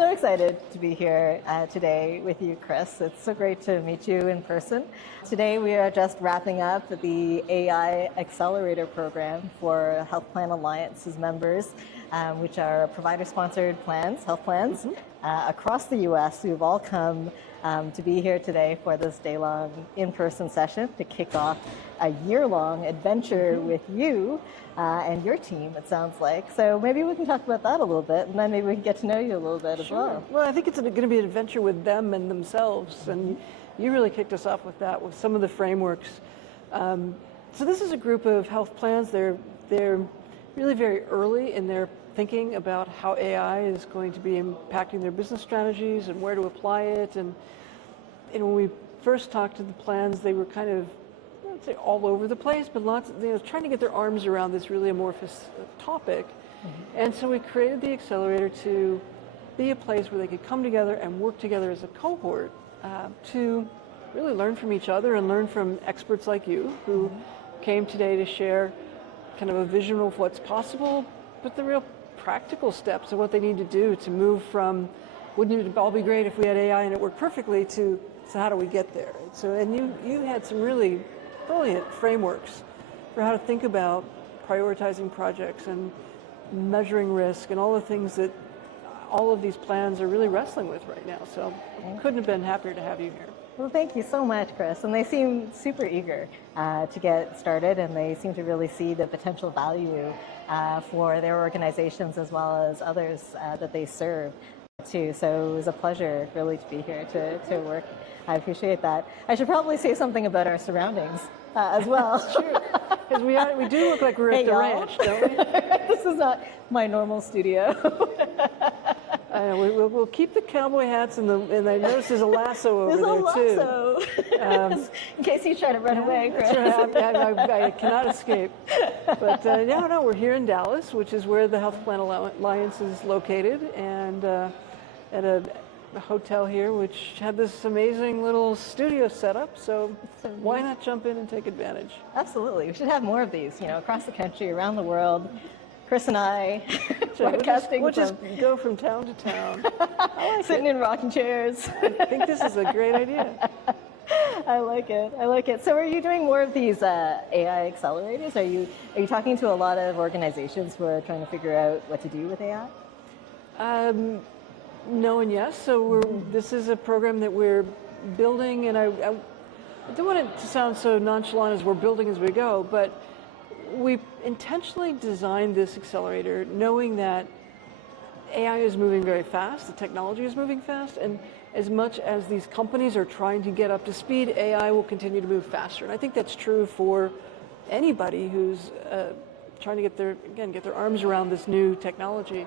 so excited to be here today with you, Chris. It's so great to meet you in person. Today we are just wrapping up the AI Accelerator program for Health Plan Alliance's members, which are provider-sponsored plans, health plans, across the U.S. who've all come to be here today for this day-long in-person session to kick off a year-long adventure with you and your team, it sounds like. So maybe we can talk about that a little bit, and then maybe we can get to know you a little bit as well. Well, I think it's going to be an adventure with them and themselves, and you really kicked us off with that, with some of the frameworks. So this is a group of health plans. They're really very early in their thinking about how AI is going to be impacting their business strategies and where to apply it. And when we first talked to the plans, they were kind of, I would say, all over the place, but trying to get their arms around this really amorphous topic. And so we created the Accelerator to be a place where they could come together and work together as a cohort to really learn from each other and learn from experts like you who came today to share kind of a vision of what's possible, but the real practical steps of what they need to do to move from, wouldn't it all be great if we had AI and it worked perfectly, to so how do we get there? So, and you had some really brilliant frameworks for how to think about prioritizing projects and measuring risk and all the things that all of these plans are really wrestling with right now. So couldn't have been happier to have you here. Well, thank you so much, Chris. And they seem super eager to get started, and they seem to really see the potential value for their organizations as well as others that they serve too. So it was a pleasure really to be here to work. I appreciate that. I should probably say something about our surroundings as well. Sure, because we do look like we're at the ranch, don't we? This is not my normal studio. We'll keep the cowboy hats, and I notice there's a lasso over there too. In case you try to run away, Chris. Right. I cannot escape. But no, we're here in Dallas, which is where the Health Plan Alliance is located, and at a hotel here, which had this amazing little studio set up. So why not jump in and take advantage? Absolutely. We should have more of these, across the country, around the world. Chris and I broadcasting. We'll just go from town to town. Sitting in rocking chairs. I think this is a great idea. I like it. So are you doing more of these AI accelerators? Are you talking to a lot of organizations who are trying to figure out what to do with AI? No and yes. So this is a program that we're building, and I don't want it to sound so nonchalant as we're building as we go, but we intentionally designed this accelerator knowing that AI is moving very fast, the technology is moving fast, and as much as these companies are trying to get up to speed, AI will continue to move faster. And I think that's true for anybody who's trying to get their arms around this new technology.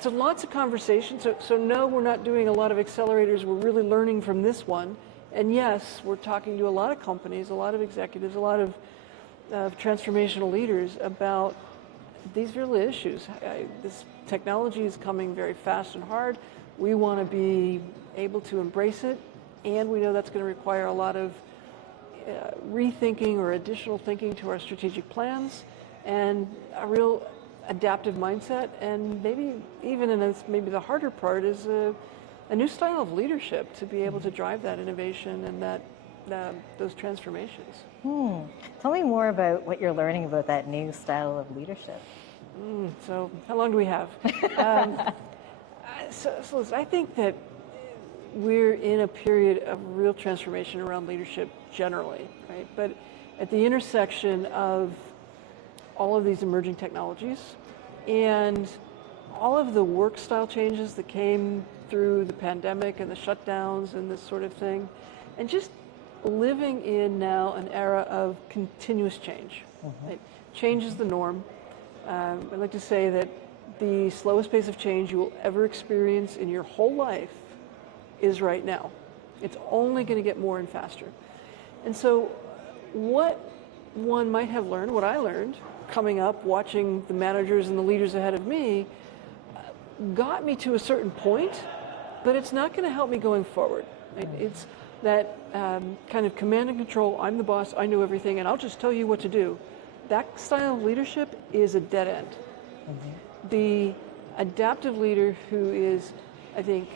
So lots of conversations. So no, we're not doing a lot of accelerators. We're really learning from this one. And yes, we're talking to a lot of companies, a lot of executives, a lot of transformational leaders about these real issues. This technology is coming very fast and hard. We want to be able to embrace it, and we know that's going to require a lot of rethinking or additional thinking to our strategic plans, and a real adaptive mindset, and maybe even, and maybe the harder part, is a new style of leadership to be able to drive that innovation and those transformations. Tell me more about what you're learning about that new style of leadership. So how long do we have? So listen, I think that we're in a period of real transformation around leadership generally, right? But at the intersection of all of these emerging technologies and all of the work style changes that came through the pandemic and the shutdowns and this sort of thing, and just living in now an era of continuous change. Right? Change is the norm. I'd like to say that the slowest pace of change you will ever experience in your whole life is right now. It's only going to get more and faster. And so what one might have learned, what I learned coming up, watching the managers and the leaders ahead of me, got me to a certain point, but it's not going to help me going forward. Right? It's that kind of command and control, I'm the boss, I know everything, and I'll just tell you what to do. That style of leadership is a dead end. The adaptive leader who is, I think,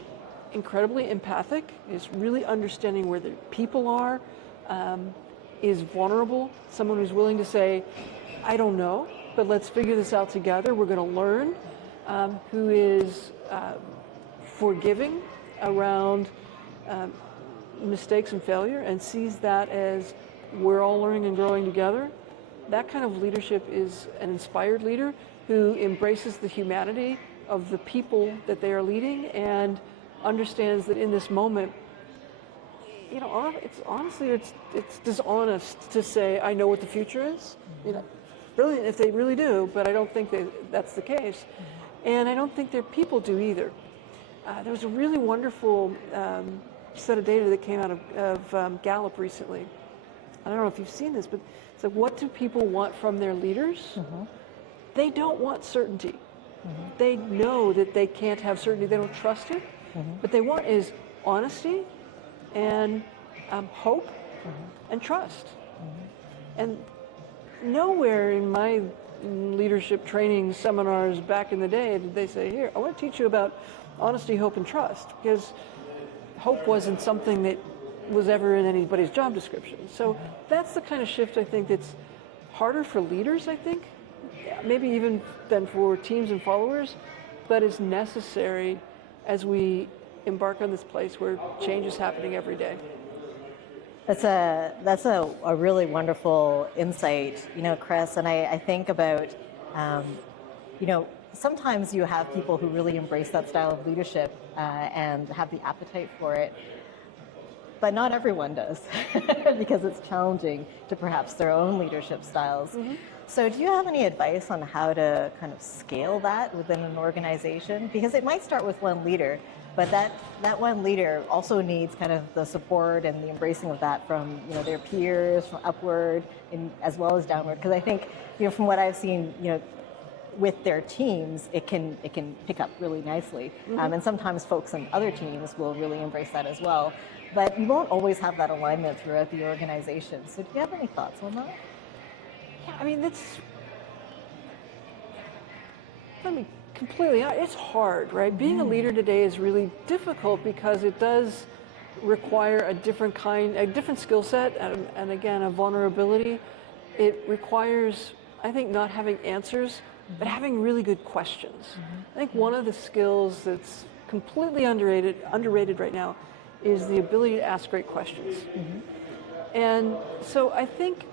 incredibly empathic, is really understanding where the people are, is vulnerable, someone who's willing to say, I don't know, but let's figure this out together, we're going to learn, who is forgiving around mistakes and failure and sees that as we're all learning and growing together. That kind of leadership is an inspired leader who embraces the humanity of the people that they are leading and understands that in this moment, you know, it's dishonest to say, I know what the future is. You know, brilliant if they really do, but I don't think that's the case. And I don't think their people do either. There was a really wonderful set of data that came out of Gallup recently. I don't know if you've seen this, but it's like, what do people want from their leaders? They don't want certainty. They know that they can't have certainty. They don't trust it. What they want is honesty and hope and trust. And nowhere in my leadership training seminars back in the day did they say, here, I want to teach you about honesty, hope, and trust, because hope wasn't something that was ever in anybody's job description. So that's the kind of shift I think that's harder for leaders, I think, maybe even than for teams and followers, but is necessary as we embark on this place where change is happening every day. That's a really wonderful insight, you know, Chris. And I think about, you know, sometimes you have people who really embrace that style of leadership and have the appetite for it, but not everyone does because it's challenging to perhaps their own leadership styles. So do you have any advice on how to kind of scale that within an organization? Because it might start with one leader, but that one leader also needs kind of the support and the embracing of that from, you know, their peers, from upward, and as well as downward. Because I think, you know, from what I've seen, you know, with their teams, it can pick up really nicely. And sometimes folks in other teams will really embrace that as well. But you won't always have that alignment throughout the organization. So do you have any thoughts on that? Yeah, I mean, completely, it's hard, right? Being a leader today is really difficult because it does require a different skill set, and again, a vulnerability. It requires, I think, not having answers, but having really good questions. I think one of the skills that's completely underrated right now is the ability to ask great questions. And so I think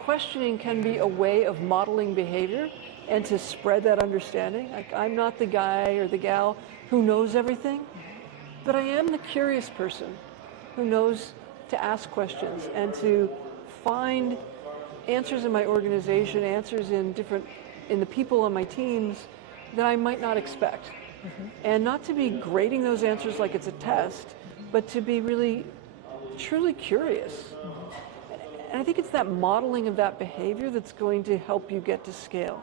questioning can be a way of modeling behavior and to spread that understanding. Like, I'm not the guy or the gal who knows everything, but I am the curious person who knows to ask questions and to find answers in my organization, answers in the people on my teams that I might not expect. And not to be grading those answers like it's a test, but to be really, truly curious. And I think it's that modeling of that behavior that's going to help you get to scale.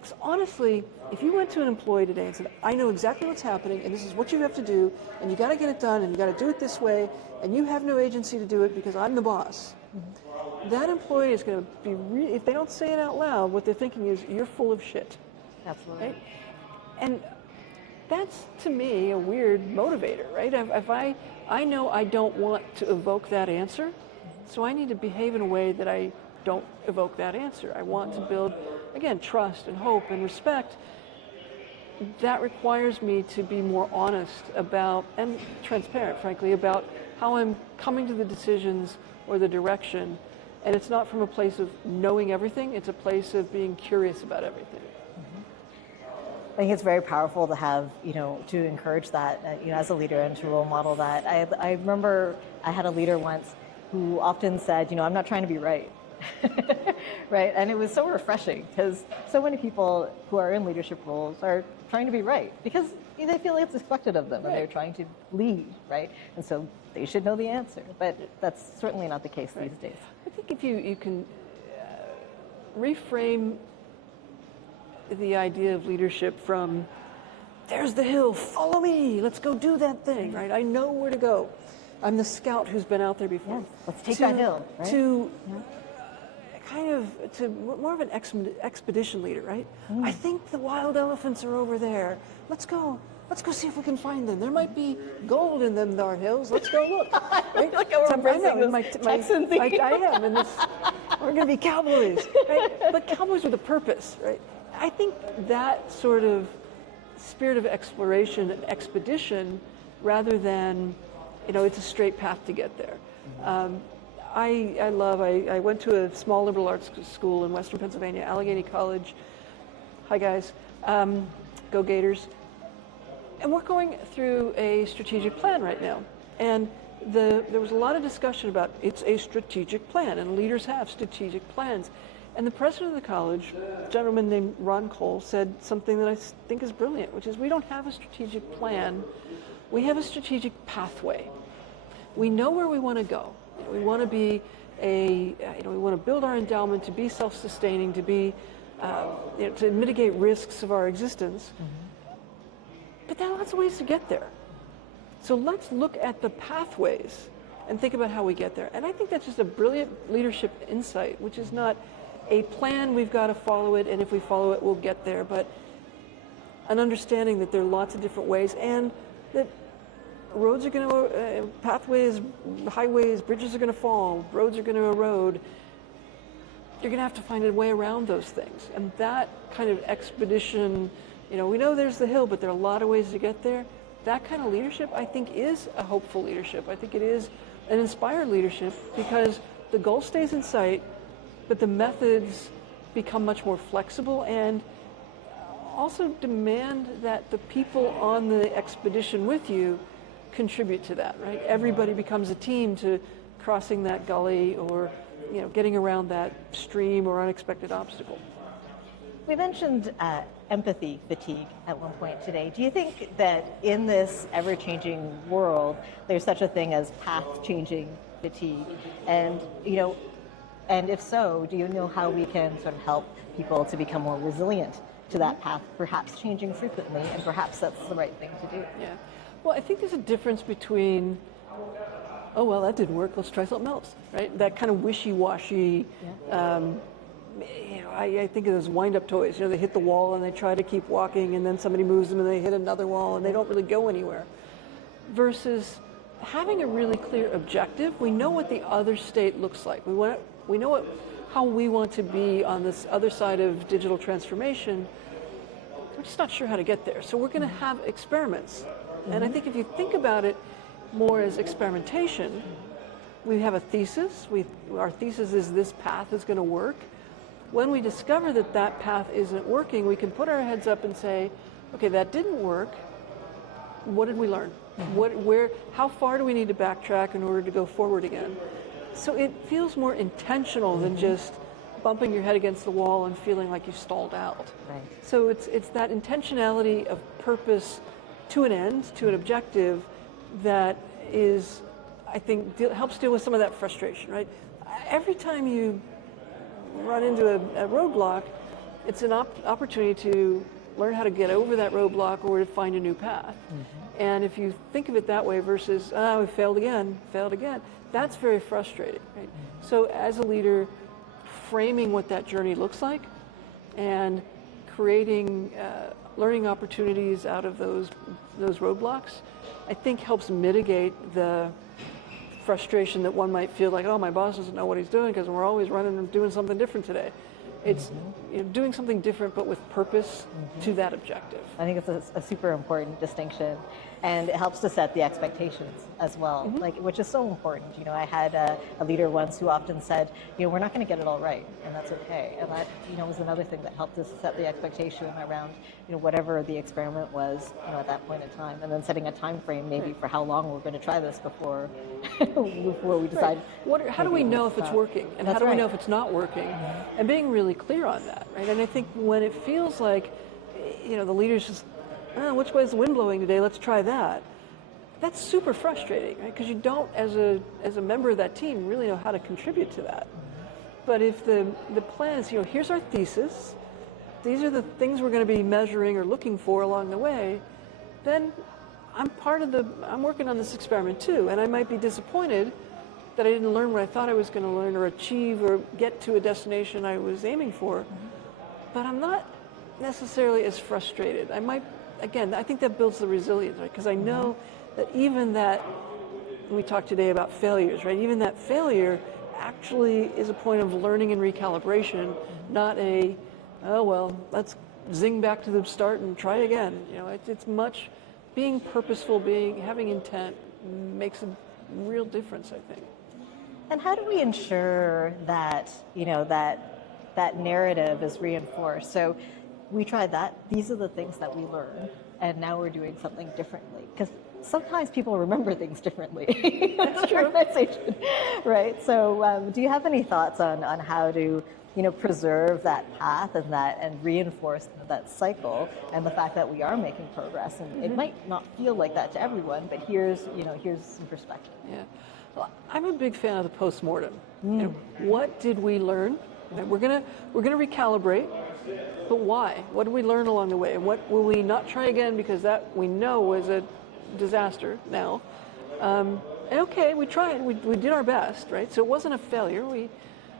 Because honestly, if you went to an employee today and said, I know exactly what's happening, and this is what you have to do, and you got to get it done, and you got to do it this way, and you have no agency to do it because I'm the boss, that employee is going to be, if they don't say it out loud, what they're thinking is, you're full of shit. Absolutely. Right? And that's, to me, a weird motivator, right? If I know I don't want to evoke that answer, so I need to behave in a way that I don't evoke that answer. I want to build, again, trust and hope and respect. That requires me to be more honest about, and transparent, frankly, about how I'm coming to the decisions or the direction. And it's not from a place of knowing everything, it's a place of being curious about everything. I think it's very powerful to have, you know, to encourage that, you know, as a leader and to role model that. I remember I had a leader once who often said, you know, I'm not trying to be right. Right? And it was so refreshing because so many people who are in leadership roles are trying to be right because they feel it's expected of them and they're trying to lead, right? And so they should know the answer. But that's certainly not the case these days. I think if you can reframe the idea of leadership from, there's the hill, follow me, let's go do that thing, right? I know where to go. I'm the scout who's been out there before. Yes, let's take that hill, right? To kind of to more of an expedition leader, right? I think the wild elephants are over there. Let's go see if we can find them. There might be gold in them darn hills. Let's go look. Right? Like I'm embracing this Texan theme. I am, and we're going to be cowboys, right? But cowboys with a purpose, right? I think that sort of spirit of exploration and expedition, rather than, it's a straight path to get there. I went to a small liberal arts school in Western Pennsylvania, Allegheny College. Hi guys, go Gators. And we're going through a strategic plan right now. And there was a lot of discussion about it's a strategic plan, and leaders have strategic plans. And the president of the college, a gentleman named Ron Cole, said something that I think is brilliant, which is we don't have a strategic plan, we have a strategic pathway. We know where we want to go. We want to be we want to build our endowment to be self-sustaining, to be, to mitigate risks of our existence. But there are lots of ways to get there. So let's look at the pathways and think about how we get there. And I think that's just a brilliant leadership insight, which is not a plan, we've got to follow it, and if we follow it, we'll get there, but an understanding that there are lots of different ways, and that roads are going to, pathways, highways, bridges are going to fall, roads are going to erode. You're going to have to find a way around those things. And that kind of expedition, we know there's the hill, but there are a lot of ways to get there. That kind of leadership, I think, is a hopeful leadership. I think it is an inspired leadership, because the goal stays in sight, but the methods become much more flexible and also demand that the people on the expedition with you contribute to that, right? Everybody becomes a team to crossing that gully or, getting around that stream or unexpected obstacle. We mentioned empathy fatigue at one point today. Do you think that in this ever-changing world, there's such a thing as path-changing fatigue? And, and if so, do you know how we can sort of help people to become more resilient to that path, perhaps changing frequently, and perhaps that's the right thing to do? Yeah. Well, I think there's a difference between, oh, well, that didn't work, let's try something else, right? That kind of wishy-washy, I think of those wind-up toys. They hit the wall and they try to keep walking, and then somebody moves them and they hit another wall and they don't really go anywhere. Versus having a really clear objective. We know what the other state looks like. We know how we want to be on this other side of digital transformation. We're just not sure how to get there. So we're going to have experiments. And I think if you think about it more as experimentation, we have a thesis. Our thesis is this path is going to work. When we discover that that path isn't working, we can put our heads up and say, okay, that didn't work. What did we learn? How far do we need to backtrack in order to go forward again? So it feels more intentional than just bumping your head against the wall and feeling like you stalled out. Right. So it's that intentionality of purpose to an end, to an objective, that is, I think, helps deal with some of that frustration, right? Every time you run into a roadblock, it's an opportunity to learn how to get over that roadblock or to find a new path. And if you think of it that way versus, we failed again, that's very frustrating, right? So as a leader, framing what that journey looks like and creating learning opportunities out of those roadblocks, I think helps mitigate the frustration that one might feel like, oh, my boss doesn't know what he's doing because we're always running and doing something different today. It's doing something different but with purpose to that objective. I think it's a super important distinction, and it helps to set the expectations as well, which is so important. I had a leader once who often said, we're not going to get it all right, and that's okay. And that, was another thing that helped us set the expectation around, whatever the experiment was, at that point in time, and then setting a time frame maybe for how long we're going to try this before we decide. Right. How do we know if it's working, and how do we know if it's not working, and being really clear on that, right? And I think when it feels like, the leader's just, which way is the wind blowing today? Let's try that. That's super frustrating, right? Because you don't, as a member of that team, really know how to contribute to that. But if the plan is, here's our thesis, these are the things we're going to be measuring or looking for along the way, then I'm working on this experiment too, and I might be disappointed, that I didn't learn what I thought I was going to learn or achieve or get to a destination I was aiming for, but I'm not necessarily as frustrated. I might, again, I think that builds the resilience, right? Because I know that even that, we talked today about failures, right? Even that failure actually is a point of learning and recalibration, not a, oh, well, let's zing back to the start and try again. You know, it's much, being purposeful, having intent makes a real difference, I think. And how do we ensure that, that narrative is reinforced? So we tried that, these are the things that we learned, and now we're doing something differently. Because sometimes people remember things differently. That's true. Organization, right? So do you have any thoughts on how to preserve that path and reinforce that cycle and the fact that we are making progress? And it might not feel like that to everyone, but here's some perspective. Yeah. Well, I'm a big fan of the postmortem. What did we learn? We're gonna recalibrate, but why? What did we learn along the way? And what will we not try again because that we know was a disaster now? And okay, we tried. We did our best, right? So it wasn't a failure.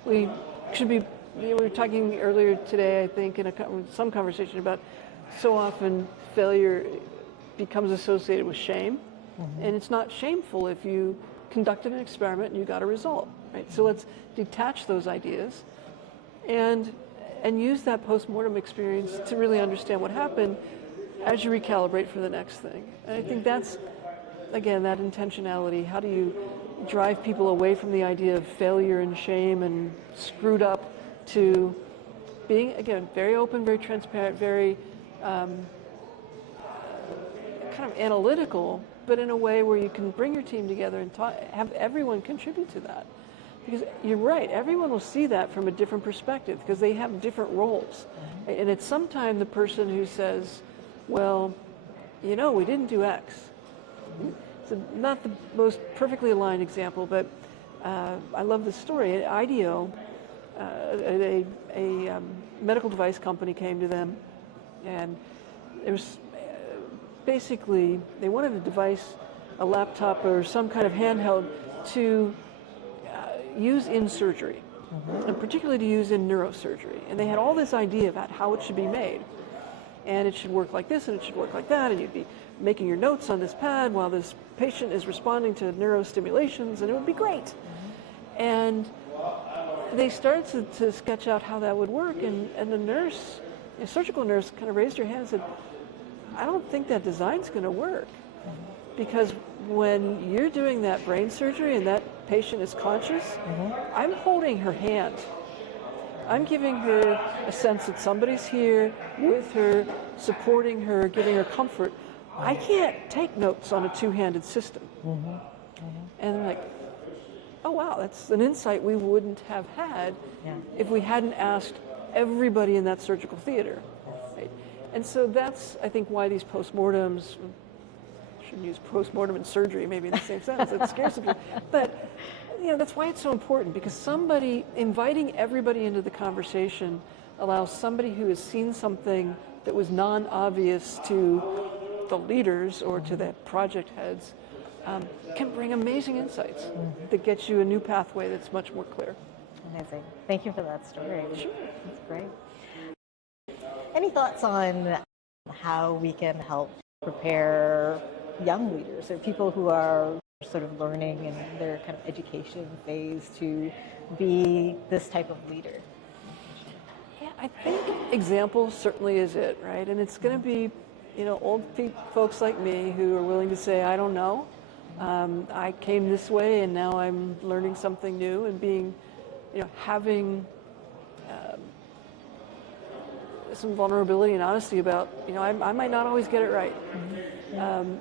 We should be. We were talking earlier today, I think, in some conversation about so often failure becomes associated with shame, and it's not shameful if you conducted an experiment and you got a result, right? So let's detach those ideas and use that post-mortem experience to really understand what happened as you recalibrate for the next thing. And I think that's, again, that intentionality. How do you drive people away from the idea of failure and shame and screwed up to being, again, very open, very transparent, very kind of analytical, but in a way where you can bring your team together and have everyone contribute to that. Because you're right, everyone will see that from a different perspective because they have different roles. And it's sometimes the person who says, well, we didn't do X. It's not the most perfectly aligned example, but I love this story. At IDEO, a medical device company came to them, and it was basically, they wanted a device, a laptop or some kind of handheld to use in surgery, and particularly to use in neurosurgery. And they had all this idea about how it should be made. And it should work like this, and it should work like that, and you'd be making your notes on this pad while this patient is responding to neurostimulations, and it would be great. And they started to sketch out how that would work, and the nurse, a surgical nurse, kind of raised her hand and said, I don't think that design's going to work. Because when you're doing that brain surgery and that patient is conscious, I'm holding her hand. I'm giving her a sense that somebody's here with her, supporting her, giving her comfort. I can't take notes on a two-handed system. And they're like, oh wow, that's an insight we wouldn't have had if we hadn't asked everybody in that surgical theater. Right? And so that's, I think, why these postmortems, shouldn't use postmortem and surgery maybe in the same sentence, it scares some people. But that's why it's so important, because inviting everybody into the conversation allows somebody who has seen something that was non-obvious to the leaders or to the project heads can bring amazing insights that gets you a new pathway that's much more clear. Amazing. Thank you for that story. Sure. That's great. Any thoughts on how we can help prepare young leaders or people who are sort of learning in their kind of education phase to be this type of leader? Yeah, I think example certainly is it, right? And it's going to be, old folks like me who are willing to say, I don't know. I came this way and now I'm learning something new, and being, having some vulnerability and honesty about, I might not always get it right.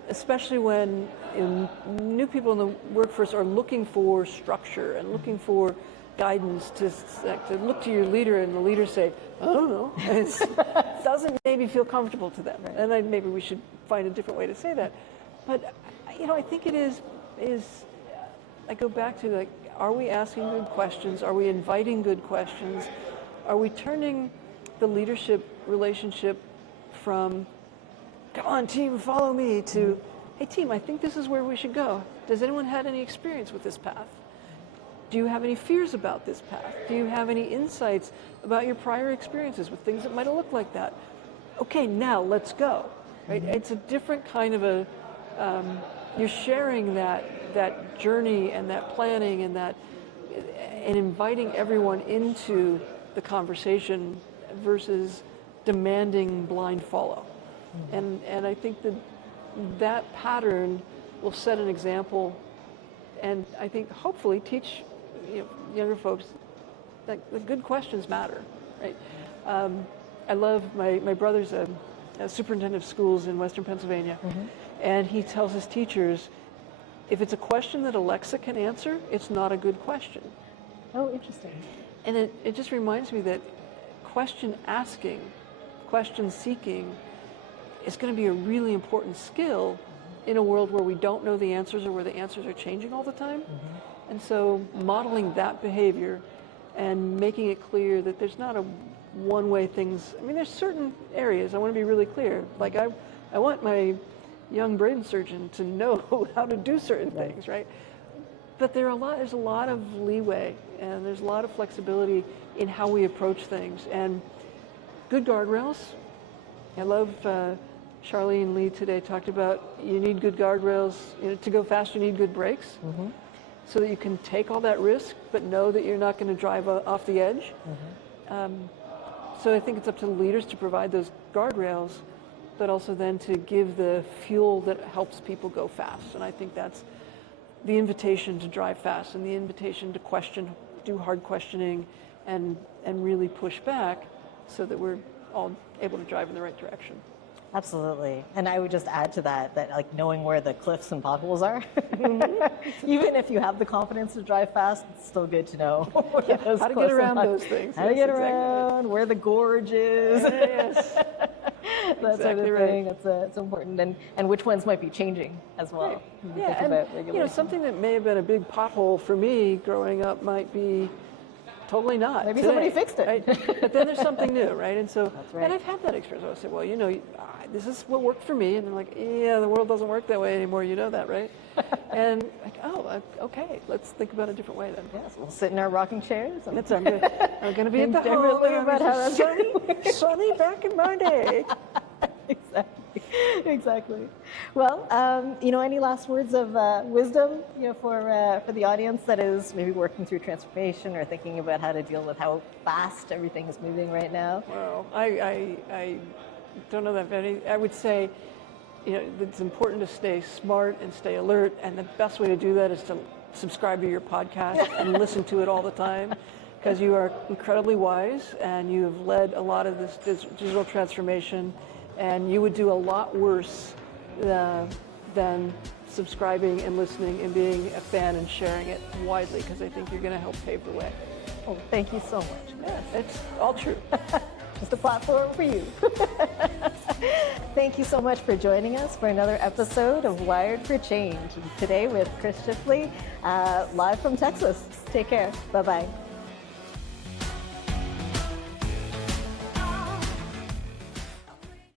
Especially when new people in the workforce are looking for structure and looking for guidance to look to your leader, and the leader say, I don't know. And it doesn't maybe feel comfortable to them. Right. And maybe we should find a different way to say that. But, I think it is I go back to, are we asking good questions? Are we inviting good questions? Are we turning the leadership relationship from, come on team, follow me, to, hey team, I think this is where we should go. Does anyone have any experience with this path? Do you have any fears about this path? Do you have any insights about your prior experiences with things that might have looked like that? Okay, now let's go. Right? It's a different kind of a, you're sharing that journey and that planning and inviting everyone into the conversation versus demanding blind follow. And I think that pattern will set an example, and I think hopefully teach younger folks that the good questions matter, right? I love, my brother's a superintendent of schools in Western Pennsylvania, and he tells his teachers, if it's a question that Alexa can answer, it's not a good question. Oh, interesting. And it just reminds me that question asking, question seeking is going to be a really important skill in a world where we don't know the answers or where the answers are changing all the time. And so modeling that behavior and making it clear that there's not a one-way things. I mean, there's certain areas I want to be really clear. Like I want my young brain surgeon to know how to do certain things, right? But there's a lot of leeway and there's a lot of flexibility in how we approach things. And good guardrails. I love Charlene Lee today talked about you need good guardrails. To go fast, you need good brakes. So that you can take all that risk, but know that you're not going to drive off the edge. So I think it's up to the leaders to provide those guardrails, but also then to give the fuel that helps people go fast. And I think that's the invitation to drive fast and the invitation to question, do hard questioning, and really push back so that we're all able to drive in the right direction. Absolutely. And I would just add to that like knowing where the cliffs and potholes are. Even if you have the confidence to drive fast, it's still good to know how to get around those things. How to get around, where the gorge is. Yes. That sort of thing. It's important. And which ones might be changing as well. Yeah, and something that may have been a big pothole for me growing up might be totally not. Maybe today, somebody fixed it. Right? But then there's something new, right? And so, That's right. And I've had that experience. I said, well, this is what worked for me. And they're like, yeah, the world doesn't work that way anymore. You know that, right? And like, oh, okay, let's think about a different way then. Yes, we'll sit in our rocking chairs. I'm going to be at the home. About how that's sunny back in my day. Exactly. Well, any last words of wisdom, for the audience that is maybe working through transformation or thinking about how to deal with how fast everything is moving right now? Well, I don't know that many. I would say, it's important to stay smart and stay alert, and the best way to do that is to subscribe to your podcast and listen to it all the time, because you are incredibly wise and you have led a lot of this digital transformation. And you would do a lot worse than subscribing and listening and being a fan and sharing it widely, because I think you're going to help pave the way. Oh, thank you so much. Yeah, it's all true. Just a platform for you. Thank you so much for joining us for another episode of Wired for Change. Today with Chris Shipley, live from Texas. Take care. Bye-bye.